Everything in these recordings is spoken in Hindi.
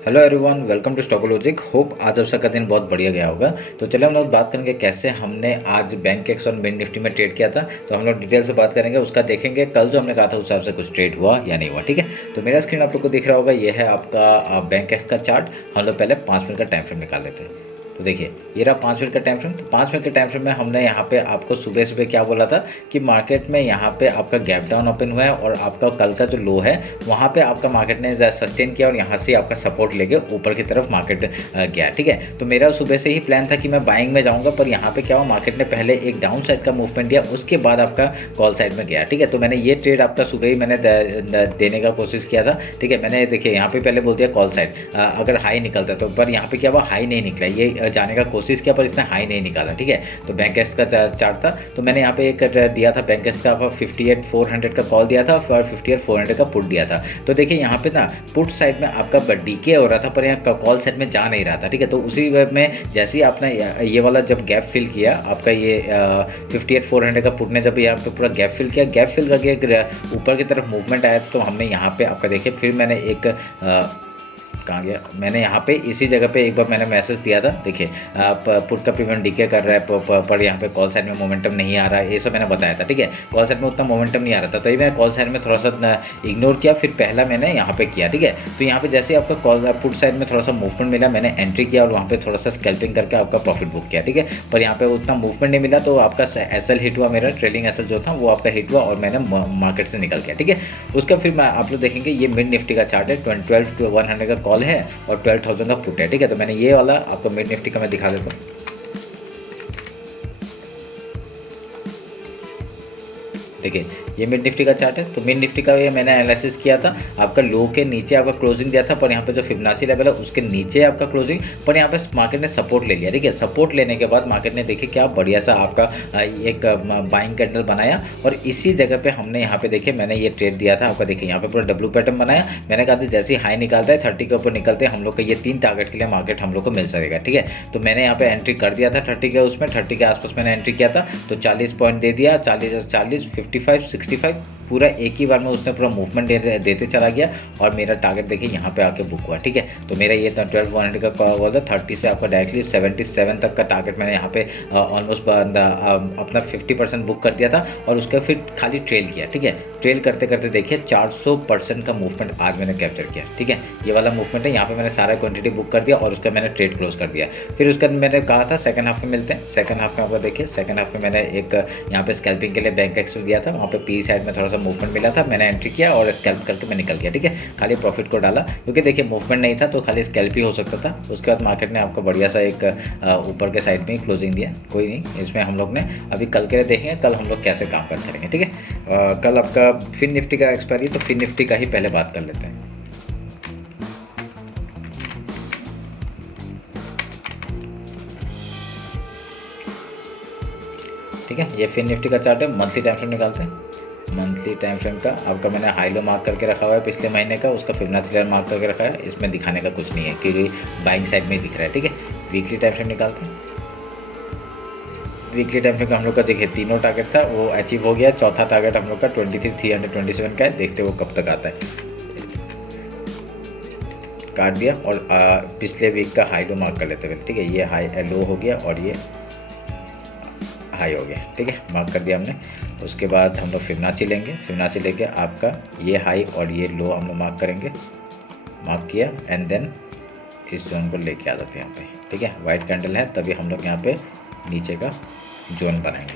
Hello everyone, welcome to Stockologic. Hope आज आप सबका दिन बहुत बढ़िया गया होगा। तो चलिए हम लोग बात करेंगे कैसे हमने आज बैंक एक्स और मिड निफ्टी में ट्रेड किया था। तो हम लोग डिटेल से बात करेंगे, उसका देखेंगे कल जो हमने कहा था उस हिसाब से कुछ ट्रेड हुआ या नहीं हुआ। ठीक है, तो मेरा स्क्रीन आप लोग को दिख रहा होगा, ये है आपका बैंक एक्स का चार्ट। हम लोग पहले 5 मिनट का टाइम फ्रेम निकाल लेते हैं। तो देखिए ये रहा 5 मिनट का टाइम फ्रेम। तो 5 मिनट के टाइम फ्रेम में हमने यहाँ पे आपको सुबह सुबह क्या बोला था कि मार्केट में यहाँ पे आपका गैप डाउन ओपन हुआ है और आपका कल का जो लो है वहाँ पे आपका मार्केट ने सस्टेन किया और यहाँ से आपका सपोर्ट लेके ऊपर की तरफ मार्केट गया। ठीक है, तो मेरा सुबह से ही प्लान था कि मैं बाइंग में जाऊँगा, पर यहाँ पे क्या हुआ, मार्केट ने पहले एक डाउन साइड का मूवमेंट दिया, उसके बाद आपका कॉल साइड में गया। ठीक है, तो मैंने ये ट्रेड आपका सुबह ही मैंने देने का कोशिश किया था। ठीक है, मैंने देखिए यहाँ पे पहले बोल दिया कॉल साइड अगर हाई निकलता तो, पर यहाँ पे क्या हुआ, हाई नहीं निकला। ये जाने का कोशिश किया पर इसने हाई नहीं निकाला। ठीक है, तो बैंक एक्स का चार्ट था, तो मैंने यहाँ पे एक दिया था बैंक एक्स का 58,400 का कॉल दिया था और 58,400 का पुट दिया था। तो देखिए यहाँ पे ना पुट साइड में आपका डीके हो रहा था, पर यहाँ कॉल साइड में जा नहीं रहा था। ठीक है, तो उसी वेब में जैसे ही आपने ये वाला जब गैप फिल किया, आपका ये 58,400 का पुट ने जब यहाँ पे पूरा गैप फिल किया, गैप फिल करके ऊपर की तरफ मूवमेंट आया, तो हमने यहाँ पे आपका देखिए फिर मैंने एक कहाँ गया, मैंने यहाँ पे इसी जगह पे एक बार मैंने मैसेज दिया था। देखिए पुट का पेमेंट डीके कर रहा है पर यहाँ पे कॉल साइड में मोमेंटम नहीं आ रहा है, ये सब मैंने बताया था। ठीक है, कॉल साइड में उतना मोमेंटम नहीं आ रहा था, तो ये मैंने कॉल साइड में थोड़ा सा इग्नोर किया, फिर पहला मैंने यहाँ पे किया। ठीक है, तो यहाँ पे जैसे आपका कॉल पुट साइड में थोड़ा सा मूवमेंट मिला, मैंने एंट्री किया और वहाँ पे थोड़ा सा स्कैल्पिंग करके आपका प्रॉफिट बुक किया। ठीक है, पर यहाँ पे उतना मूवमेंट नहीं मिला, तो आपका एसएल हिट हुआ, मेरा ट्रेडिंग एसएल जो था वो आपका हिट हुआ और मैंने मार्केट से निकल गया। ठीक है, उसका फिर मैं आप लोग देखेंगे ये मिड निफ्टी का चार्ट है, 12,100 का कॉल है और 12,000 का पुट है। ठीक है, तो मैंने ये वाला आपको मिड निफ्टी का मैं दिखा देता हूँ। देखिए ये मिड निफ्टी का चार्ट है, तो मिड निफ्टी का ये मैंने एनालिसिस किया था। आपका लो के नीचे आपका क्लोजिंग दिया था, पर यहाँ पे जो फिबोनाची लेवल है उसके नीचे आपका क्लोजिंग, पर यहाँ पे मार्केट ने सपोर्ट ले लिया। ठीक है, सपोर्ट लेने के बाद मार्केट ने देखिए क्या बढ़िया सा आपका एक बाइंग कैंडल बनाया और इसी जगह पे हमने यहाँ पे देखिए मैंने ये ट्रेड दिया था आपका। देखिए यहाँ पे पूरा डब्ल्यू पैटर्न बनाया, मैंने कहा था जैसे ही हाई निकालता है 30 के ऊपर निकलते हैं हम लोग का ये 3 टारगेट के लिए मार्केट हम लोग को मिल सकेगा। ठीक है, तो मैंने यहाँ पे एंट्री कर दिया था 30 के, उसमें 30 के आसपास मैंने एंट्री किया था, तो 40 पॉइंट दे दिया, 40 55 65 पूरा एक ही बार में उसने पूरा मूवमेंट देते चला गया और मेरा टारगेट देखिए यहाँ पे आके बुक हुआ। ठीक है, तो मेरा ये 12,100 का कॉल था, 30 से आपका डायरेक्टली 77 तक का टारगेट मैंने यहाँ पे ऑलमोस्ट अपना 50% बुक कर दिया था और उसका फिर खाली ट्रेल किया। ठीक है, ट्रेल करते करते देखिए 400% का मूवमेंट आज मैंने कैप्चर किया। ठीक है, ये वाला मूवमेंट है, यहाँ पे मैंने सारा क्वांटिटी बुक कर दिया और उसका मैंने ट्रेड क्लोज कर दिया। फिर उसका मैंने कहा था सेकंड हाफ में मिलते हैं। सेकंड हाफ में आपको देखिए सेकंड हाफ में मैंने एक यहाँ पे स्कैल्पिंग के लिए बैंक एक्स दिया था, वहाँ पे पी साइड में थोड़ा सा मूवमेंट मिला था, मैंने एंट्री किया और स्कैल्प करके मैं निकल गया। ठीक है, खाली प्रॉफिट को डाला क्योंकि देखिए मूवमेंट नहीं था तो खाली स्कैल्प ही हो सकता था। उसके बाद मार्केट ने आपको बढ़िया सा एक ऊपर के साइड में ही क्लोजिंग दिया। कोई नहीं, इसमें हम लोग ने अभी कल के लिए देखेंगे कल हम लोग कैसे काम कर करेंगे। ठीक है, कल आपका फिन निफ्टी का एक्सपायरी, तो फिन निफ्टी का ही पहले बात कर लेते हैं। ठीक है, ये फिन निफ्टी का चार्ट है, मंथली टाइम फ्रेम निकालते हैं। मंथली टाइम फ्रेम का आपका मैंने हाई लो मार्क करके रखा हुआ है पिछले महीने का, उसका फिबोनाची लेवल मार्क करके रखा है, इसमें दिखाने का कुछ नहीं है क्योंकि बाइंग साइड में ही दिख रहा है। ठीक है, वीकली टाइम फ्रेम निकालते हैं। वीकली टाइम फ्रेम का हम लोग का देखिए तीनों टारगेट था वो अचीव हो गया, चौथा टारगेट हम लोग का 23,327 का है, देखते वो कब तक आता है। काट दिया और पिछले वीक का हाई लो मार्क कर लेते हैं। ठीक है, ये हाई लो हो गया और ये हाई हो गया। ठीक है, मार्क कर दिया हमने। उसके बाद हम लोग फिबोनाची लेंगे, फिबोनाची लेके आपका ये हाई और ये लो हम लोग मार्क करेंगे, मार्क किया एंड देन इस जोन को लेके आ जाते हैं यहाँ पे। ठीक है, वाइट कैंडल है तभी हम लोग यहाँ पे नीचे का जोन बनाएंगे।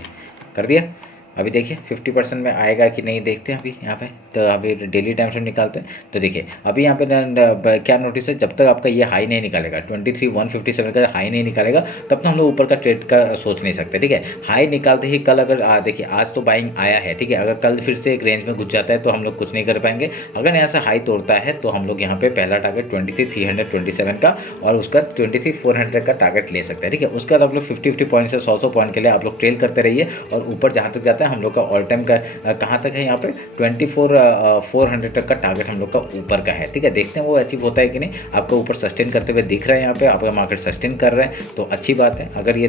कर दिया, अभी देखिए 50% में आएगा कि नहीं देखते हैं अभी यहाँ पे। तो अभी डेली टाइम फ्रेम निकालते हैं, तो देखिए अभी यहाँ पे क्या नोटिस है, जब तक आपका ये हाई नहीं निकालेगा 23,157 का हाई नहीं निकालेगा तब तक हम लोग ऊपर का ट्रेड का सोच नहीं सकते। ठीक है, हाई निकालते ही कल अगर देखिए आज तो बाइंग आया है। ठीक है, अगर कल फिर से एक रेंज में घुस जाता है तो हम लोग कुछ नहीं कर पाएंगे। अगर यहाँ से हाई तोड़ता है तो हम लोग यहाँ पे पहला टारगेट 23,327 का और उसका 23,400 का टारगेट ले सकते हैं। ठीक है, उसके बाद आप लोग 50 पॉइंट से 100 पॉइंट के लिए आप लोग ट्रेल करते रहिए और ऊपर जहाँ तक जाता है आता है हम लोग का ऑल टाइम का कहाँ तक है यहाँ पे 24,400 तक का टारगेट हम लोग का ऊपर का है। ठीक है, देखते हैं वो अचीव होता है कि नहीं। आपका ऊपर सस्टेन करते हुए दिख रहा है, यहाँ पे आपका मार्केट सस्टेन कर रहा है तो अच्छी बात है। अगर ये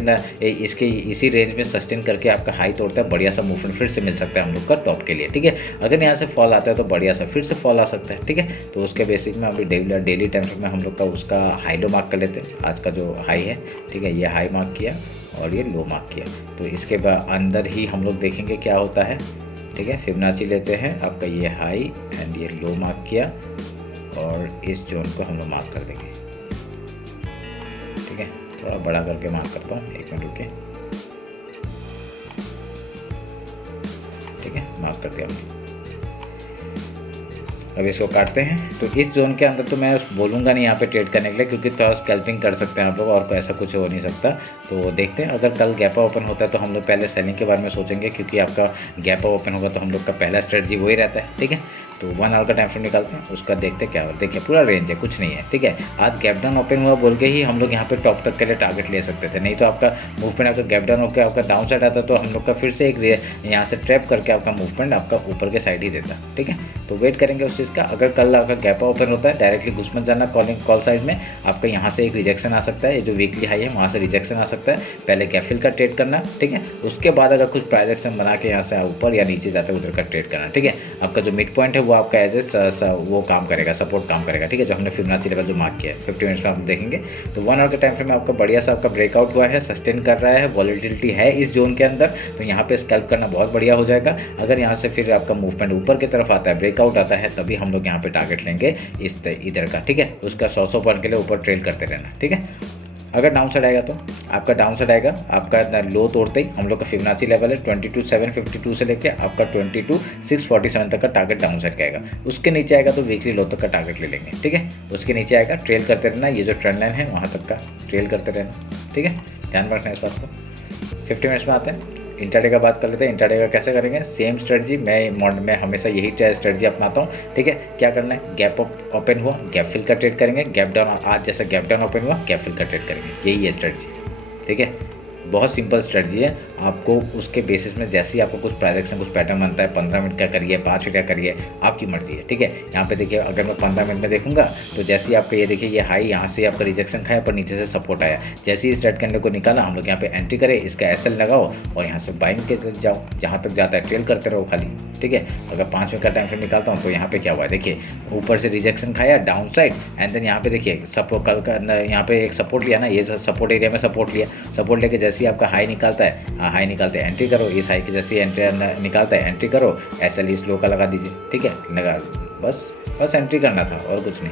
इसके इसी रेंज में सस्टेन करके आपका हाई तोड़ता है, बढ़िया सा मूवमेंट फिर से मिल सकता है हम लोग का टॉप के लिए। ठीक है, अगर यहाँ से फॉल आता है तो बढ़िया सा फिर से फॉल आ सकता है। ठीक है, तो उसके बेसिक में अभी डेली टाइम फ्रेम में हम लोग का उसका हाई लो मार्क कर लेते हैं। आज का जो हाई है, ठीक है, ये हाई मार्क किया और ये लो मार्क किया, तो इसके बाद अंदर ही हम लोग देखेंगे क्या होता है। ठीक है, फिबोनाची लेते हैं, आपका ये हाई एंड ये लो मार्क किया और इस जोन को हम लोग मार्क कर देंगे। ठीक है, थोड़ा बड़ा करके मार्क करता हूँ, एक मिनट रुके। ठीक है, मार्क कर दिया हमने। अब इसको काटते हैं। तो इस जोन के अंदर तो मैं बोलूँगा नहीं यहाँ पे ट्रेड करने के लिए, क्योंकि थोड़ा स्कैल्पिंग कर सकते हैं आप लोग और ऐसा कुछ हो नहीं सकता। तो देखते हैं, अगर कल गैप ओपन होता है तो हम लोग पहले सेलिंग के बारे में सोचेंगे, क्योंकि आपका गैप ओपन होगा तो हम लोग का पहला स्ट्रेटजी वही रहता है। ठीक है, तो 1 आवर का टाइम फ्रेम निकालते हैं, उसका देखते हैं क्या होता है। देखिए पूरा रेंज है, कुछ नहीं है। ठीक है, आज गैप डाउन ओपन हुआ बोल के ही हम लोग यहाँ पे टॉप तक के लिए टारगेट ले सकते थे, नहीं तो आपका मूवमेंट आपका गैप डाउन होकर आपका डाउन साइड आता तो हम लोग का फिर से एक यहाँ से ट्रैप करके आपका मूवमेंट आपका ऊपर के साइड ही देता। ठीक है, तो वेट करेंगे उस चीज़ का। अगर कल आपका गैप ओपन होता है, डायरेक्टली घुस मत जाना कॉल साइड में, आपका यहाँ से एक रिजेक्शन आ सकता है। ये जो वीकली हाई है वहाँ से रिजेक्शन आ सकता है, पहले गैप फिल का ट्रेड करना। ठीक है, उसके बाद अगर कुछ प्राइस एक्शन बना के यहाँ से ऊपर या नीचे जाता है उधर का ट्रेड करना। ठीक है, आपका जो मिड पॉइंट है वो आपका एज ए वो काम करेगा, सपोर्ट काम करेगा। ठीक है, जो हमने फिबोनाची लेवल जो मार्क किया है 50 मिनट्स में आप देखेंगे तो 1 आवर के टाइम फ्रेम में आपका बढ़िया सा आपका ब्रेकआउट हुआ है, सस्टेन कर रहा है, वॉलेटिलिटी है इस जोन के अंदर, तो यहाँ पे स्कैल्प करना बहुत बढ़िया हो जाएगा। अगर यहाँ से फिर आपका मूवमेंट ऊपर की तरफ आता है, ब्रेकआउट आता है, तभी हम लोग यहाँ पे टारगेट लेंगे इधर का। ठीक है, उसका 100 पॉइंट के लिए ऊपर ट्रेल करते रहना। ठीक है, अगर डाउन साइड आएगा तो आपका डाउन साइड आएगा, आपका लो तोड़ते ही हम लोग का फिबोनाची लेवल है 22,752 से लेके आपका 22,647 तक का टारगेट डाउन साइड का आएगा। उसके नीचे आएगा तो वीकली लो तक का टारगेट ले लेंगे। ठीक है, उसके नीचे आएगा, ट्रेल करते रहना, ये जो ट्रेंड लाइन है वहाँ तक का ट्रेल करते रहना। ठीक है, ध्यान रखना इस बात को। 50 मिनट्स में आते हैं, इंट्राडे का बात कर लेते हैं। इंट्राडे का कैसे करेंगे, सेम स्ट्रेटजी, मैं हमेशा यही स्ट्रेटजी अपनाता हूँ। ठीक है, क्या करना है, गैप ओपन हुआ गैप फिल का ट्रेड करेंगे, गैप डाउन आज जैसा गैप डाउन ओपन हुआ गैप फिल का ट्रेड करेंगे, यही है स्ट्रेटजी। ठीक है, बहुत सिंपल स्ट्रेटजी है। आपको उसके बेसिस में जैसे ही आपको कुछ प्राइस एक्शन कुछ पैटर्न बनता है, 15 मिनट का करिए, 5 मिनट का करिए, आपकी मर्जी है। ठीक है, यहाँ पे देखिए, अगर मैं 15 मिनट में देखूंगा तो जैसे ही आपका ये देखिए ये हाई यहाँ से आपका रिजेक्शन खाया पर नीचे से सपोर्ट आया, जैसे ही स्ट्रेट कैंडल को निकाला हम लोग यहाँ पे एंट्री करें, इसका एसएल लगाओ और यहाँ से बाइंग के जाओ, जहाँ तक जाता है ट्रेल करते रहो खाली। ठीक है, अगर 5 मिनट का टाइम फ्रेम निकालता हूँ तो यहाँ पे क्या हुआ है, देखिए ऊपर से रिजेक्शन खाया डाउन साइड एंड देन यहाँ पे देखिए सपोर्ट, कल का यहाँ पे एक सपोर्ट लिया ना, ये सपोर्ट एरिया में सपोर्ट लिया, सपोर्ट लेके जैसे ही आपका हाई निकालता है, हाई निकालते हैं एंट्री करो, इस हाई की जैसे एंट्री निकालता है एंट्री करो, एसएल इस लो का लगा दीजिए। ठीक है, लगा, बस एंट्री करना था और कुछ नहीं।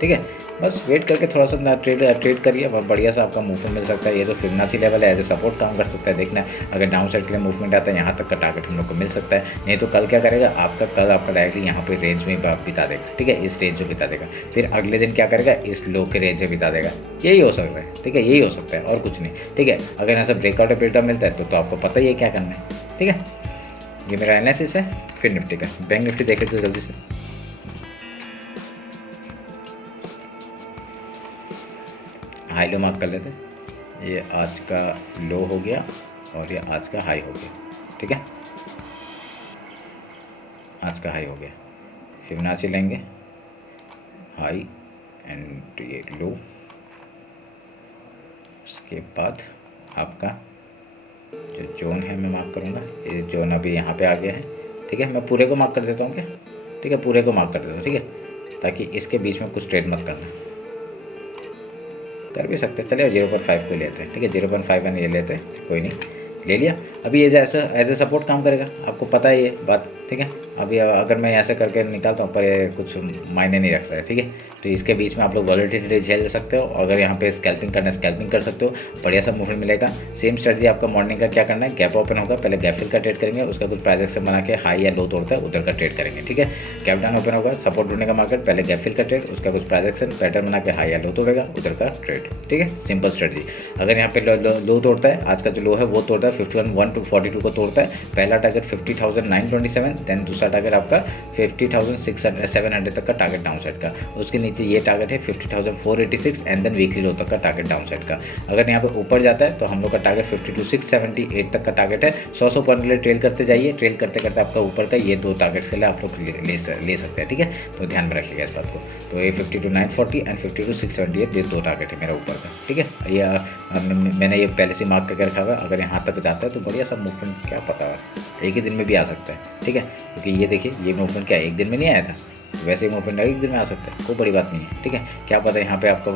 ठीक है, बस वेट करके थोड़ा सा ट्रेड करिए, बहुत बढ़िया सा आपका मूवमेंट मिल सकता है। ये तो फिबोनाची लेवल है, एज ए सपोर्ट काम कर सकता है। देखना है अगर डाउन साइड के लिए मूवमेंट आता है यहाँ तक का टारगेट हम लोग को मिल सकता है, नहीं तो कल क्या करेगा कल आपका डायरेक्टली यहाँ पे रेंज में बिता देगा। ठीक है, इस रेंज में बिता देगा, फिर अगले दिन क्या करेगा, इस लो के रेंज में बिता देगा। यही हो सकता है। ठीक है, यही हो सकता है और कुछ नहीं। ठीक है, अगर यहाँ से ब्रेकआउट ब्रेकडाउन मिलता है तो आपको पता ही है क्या करना है। ठीक है, ये मेरा एनालिसिस है। फिर निफ्टी का, बैंक निफ्टी देख लेते जल्दी से। हाई लो मार्क कर लेते हैं, ये आज का लो हो गया और ये आज का हाई हो गया। ठीक है, आज का हाई हो गया, फिबोनाची लेंगे, हाई एंड ये लो, उसके बाद आपका जो जोन है मैं मार्क करूँगा, ये जोन अभी यहाँ पे आ गया है। ठीक है, मैं पूरे को मार्क कर देता हूँ क्या, ठीक है, पूरे को मार्क कर देता हूँ। ठीक है, ताकि इसके बीच में कुछ ट्रेड मत करना, कर भी सकते हैं। चलिए 0.5 को लेते हैं। ठीक है, 0.51 ये लेते हैं, कोई नहीं, ले लिया। अभी ये जैसे एज ए सपोर्ट काम करेगा, आपको पता है ये बात। ठीक है, अभी अगर मैं ऐसे करके निकालता हूँ पर ये कुछ मायने नहीं रखता है। ठीक है, तो इसके बीच में आप लोग वॉलेटिलिटी झेल सकते हो, अगर यहाँ पे स्कैल्पिंग करना है स्कैल्पिंग कर सकते हो, बढ़िया सा मूवमेंट मिलेगा। सेम स्ट्रेटजी आपका मॉर्निंग का क्या करना है, गैप ओपन होगा, पहले गैप फिल का ट्रेड करेंगे, उसका कुछ प्राइस एक्शन बना के हाई या लो तोड़ता है उधर का ट्रेड करेंगे। ठीक है, गैप डाउन ओपन होगा, सपोर्ट ढूंढने का मार्केट, पहले गैप फिल का ट्रेड, उसका कुछ प्राइस एक्शन पैटर्न बना के हाई या लो तोड़ेगा उधर का ट्रेड। ठीक है, सिंपल स्ट्रेटजी। अगर यहाँ पे लो तोड़ता है, आज का जो लो है वो तोड़ता है 51,142 को तोड़ता है, पहला टारगेट 50,927, देन दूसरा टारगेट आपका 50,700 तक का टारगेट डाउन साइड का। उसके नीचे ये टारगेट है 50,486 एंड देन वीकली लो तक का टारगेट डाउन साइड का। अगर यहाँ पे ऊपर जाता है तो हम लोग का टारगेट 52,678 तक का टारगेट है। 100 पॉइंट के लिए ट्रेल करते जाइए, ट्रेल करते करते आपका ऊपर का ये 2 टारगेट्स के लिए आप लोग ले सकते हैं, ठीक है। तो ध्यान में रखिएगा इस बात को। तो ये 52,940 एंड 52,678 ये 2 टारगेट है मेरा ऊपर का, ठीक है। ये मैंने ये पहले से मार्क करके रखा हुआ है। अगर यहाँ तक जाता है तो बढ़िया सा मूवमेंट, क्या पता है, एक ही दिन में भी आ सकता है, ठीक है। क्योंकि ये देखिए ये मूवमेंट क्या एक दिन में नहीं आया था, वैसे ही मूवमेंट एक दिन में आ सकता है, कोई बड़ी बात नहीं है, ठीक है। क्या पता है यहाँ पे आपको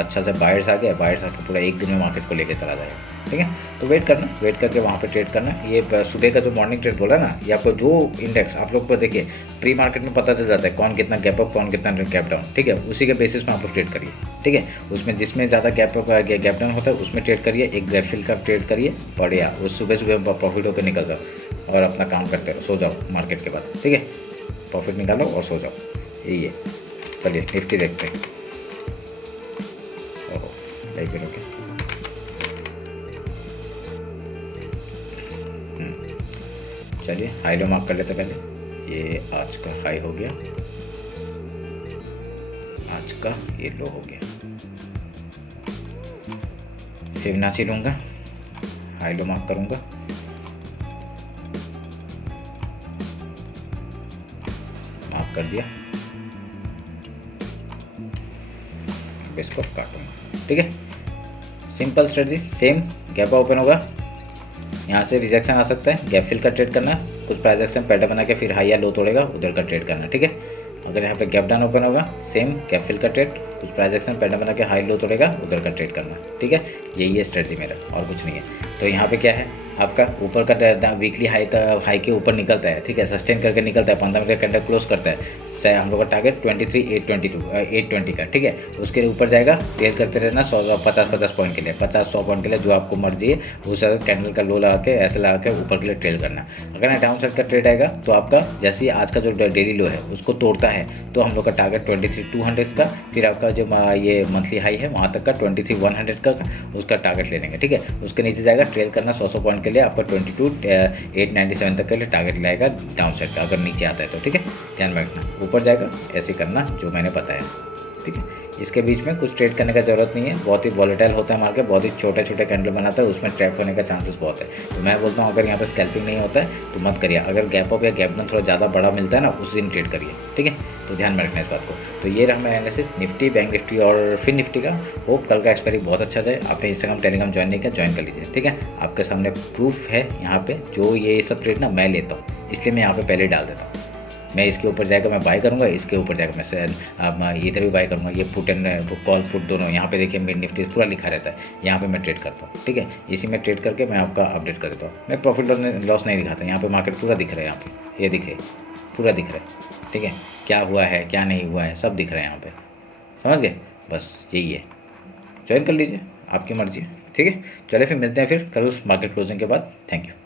अच्छा से बायर्स आ गया, बायर्स आके पूरा एक दिन में मार्केट को लेकर चला जाएगा, ठीक है। तो वेट करना, वेट करके वहाँ पे ट्रेड करना। ये सुबह का जो मॉर्निंग ट्रेड बोला ना, ये आपको जो इंडेक्स आप लोग को देखिए प्री मार्केट में पता चल जाता है कौन कितना गैप अप, कौन कितना गैप डाउन, ठीक है। उसी के बेसिस में आप लोग ट्रेड करिए, ठीक है। उसमें जिसमें ज़्यादा गैप डाउन होता है उसमें ट्रेड करिए, एक गैप फिल का ट्रेड करिए, बढ़िया उस सुबह सुबह प्रॉफिट होकर निकल जाओ और अपना काम करते रहो, सो जाओ मार्केट के बाद, ठीक है। प्रॉफिट निकालो और सो जाओ, यही है। चलिए निफ्टी देखते हैं। एक मिनट, चलिए हाई लो मार्क कर लेते पहले। ये आज का हाई हो गया, आज का ये लो हो गया। फिबोनाची लूँगा, हाई लो मार्क करूँगा, मार्क कर दिया, इसको काटूंगा, ठीक है। Simple strategy, same gap open होगा, यहाँ से रिजेक्शन आ सकता है, गैप फिल का ट्रेड करना, कुछ प्राइस एक्शन पैटर्न बना के फिर हाई या लो तोड़ेगा, उधर का ट्रेड करना, ठीक है। अगर यहाँ पे गैप डाउन ओपन होगा, सेम गैप फिल का ट्रेड, कुछ प्राइस एक्शन पैटर्न बना के हाई लो तोड़ेगा, उधर का ट्रेड करना, ठीक है। यही है स्ट्रेटजी मेरा, और कुछ नहीं है। तो यहाँ पे क्या है, आपका ऊपर का वीकली हाई के ऊपर निकलता है, ठीक है, सस्टेन करके निकलता है, 15 मिनट का कैंडल क्लोज करता है, हम लोग का टारगेट 23,820 का, ठीक है। उसके ऊपर जाएगा, ट्रेड करते रहना 50 पॉइंट के लिए, 50-100 पॉइंट के लिए, जो आपको मर्जी है उस कैंडल का लो लगा के ऐसे लगा के ऊपर के लिए ट्रेड करना। अगर ना डाउन साइड का ट्रेड आएगा तो आपका जैसे ही आज का जो डेली लो है उसको तोड़ता है तो हम लोग का टारगेट 23,200 का, फिर आपका जो ये मंथली हाई है वहाँ तक का 23,100 का उसका टारगेट ले लेंगे, ठीक है। उसके नीचे जाएगा, ट्रेड करना 100 पॉइंट के लिए, आपका 22,897 तक के लिए टारगेट लाएगा डाउन साइड का, अगर नीचे आता है तो, ठीक है। ध्यान में रखना, ऊपर जाएगा ऐसे करना जो मैंने बताया, ठीक है। इसके बीच में कुछ ट्रेड करने का ज़रूरत नहीं है, बहुत ही वॉलेटाइल होता है मार्केट, बहुत ही छोटे छोटे कैंडल बनाता है, उसमें ट्रैप होने का चांसेस बहुत है। तो मैं बोलता हूँ अगर यहाँ पर स्कैल्पिंग नहीं होता है तो मत करिए, अगर गैप अप या गैप डाउन थोड़ा ज़्यादा बड़ा मिलता है ना उस दिन ट्रेड करिए, ठीक है। तो ध्यान में रखना इस बात को। तो ये रहा मेरा एनालिसिस निफ्टी, बैंक निफ्टी और फिर निफ्टी का। होप कल का एक्सपायरी बहुत अच्छा जाए। आपने इंस्टाग्राम टेलीग्राम ज्वाइन नहीं किया, ज्वाइन कर लीजिए, ठीक है। आपके सामने प्रूफ है यहाँ पे, जो ये सब ट्रेड ना मैं लेता हूँ, इसलिए मैं यहाँ पे पहले डाल देता हूँ। मैं इसके ऊपर जाएगा मैं बाय करूँगा, इसके ऊपर जाएगा मैं इधर भी बाय करूँगा। ये पुट एंड कॉल पुट दोनों यहाँ पे देखिए, मिड निफ्टी पूरा लिखा रहता है, यहाँ पे मैं ट्रेड करता हूँ, ठीक है। इसी में ट्रेड करके मैं आपका अपडेट कर देता हूँ। मैं प्रॉफिट लॉस नहीं दिखाता, यहाँ पे मार्केट पूरा दिख रहा है, यहाँ पे ये दिखे पूरा दिख रहा है, ठीक है। क्या हुआ है क्या नहीं हुआ है सब दिख रहा है यहाँ पे, समझ गए। बस यही है, ज्वाइन कर लीजिए, आपकी मर्जी है, ठीक है। चलिए फिर मिलते हैं फिर कल मार्केट क्लोजिंग के बाद। Thank you.